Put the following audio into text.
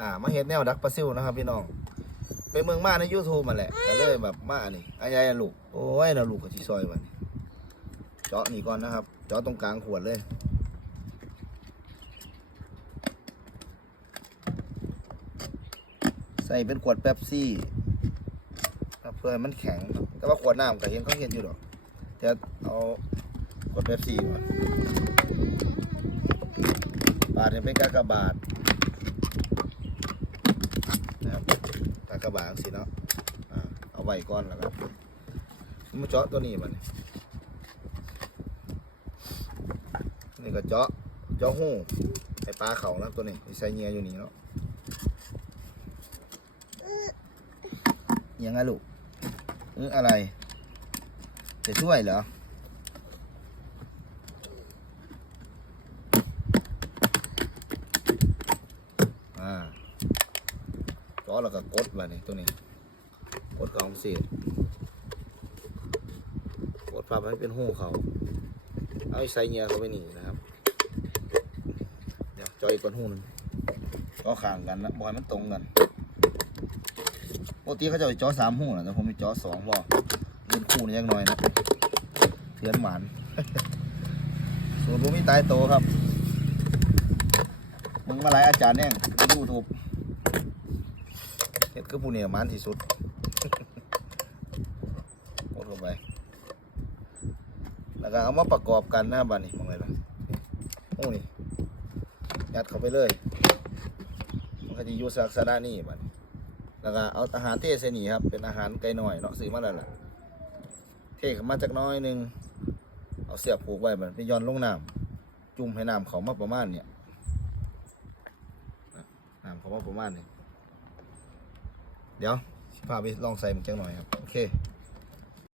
อ่ามาเฮ็ดแนวดักปลาซิวนะครับพี่น้องไปเมืองมาใน YouTube มาแหละก็เลยแบบมานี่อายายลูกโอ้ยนะลูกกับชีซอยวันเจาะนี่ก่อนนะครับ เจาะตรงกลางขวดเลยใส่เป็นขวดแป๊บซี่เพื่อให้มันแข็ง แต่ว่าขวดน้ำก็เห็นเขาเห็นอยู่หรอกจะเอาขวดแป๊บซี่ก่อนบาทเนี่ยเป็นกากบาทนะครับกาก บาทสิเนาะเอาไว้ก่อนแล้วครับมาเจาะตัวนี้มันนี่ก็เจาะเจาะหูไอปลาเขานะตัวนี้ใส่เงียอยู่นี่เนาะยังไงลูกเอออะไร จะช่วยเหรออ่า อแล้วก็กดมานี่ตัวนี้ กดกองเสียกดปรับให้เป็นหูเขาเอาไอ้ไซเงียเขาไปนี่นะครับ เดี๋ยวจอยอีกคนหูหนึงก็ข่างกันนะบอยมันตรงกันปกติเขาจะไปจอสามหูนะแต่ผมไปจอสองรอเงินคู่นี่ยังน้อยนะเถือนหวานส่วนผมมีตายโตครับมึงมาหลายอาจารย์แน่งยูทูบ คือผู้เนี่ยมันที่สุดกดลงไป แล้วก็เอามาประกอบกันหน้าบ้านนี่มองเลยนะโอ้นี่ยัดเข้าไปเลย มันก็จะอยู่ลักษณะนี้บ้านแล้วก็เอาอาหารเทใส่นี่ครับ เป็นอาหารไก่หน่อยเนาะซื้อมาแล้วล่ะเทขึ้นมาจากน้อยนึง เอาเสียบผูกไว้มันไปย้อนลงน้ำจุ่มให้น้ำเขามาประมาณเนี่ยนะน้ำเขามาประมาณนี้ เดี๋ยวพาไปลองใส่มันจังหน่อยครับ โอเค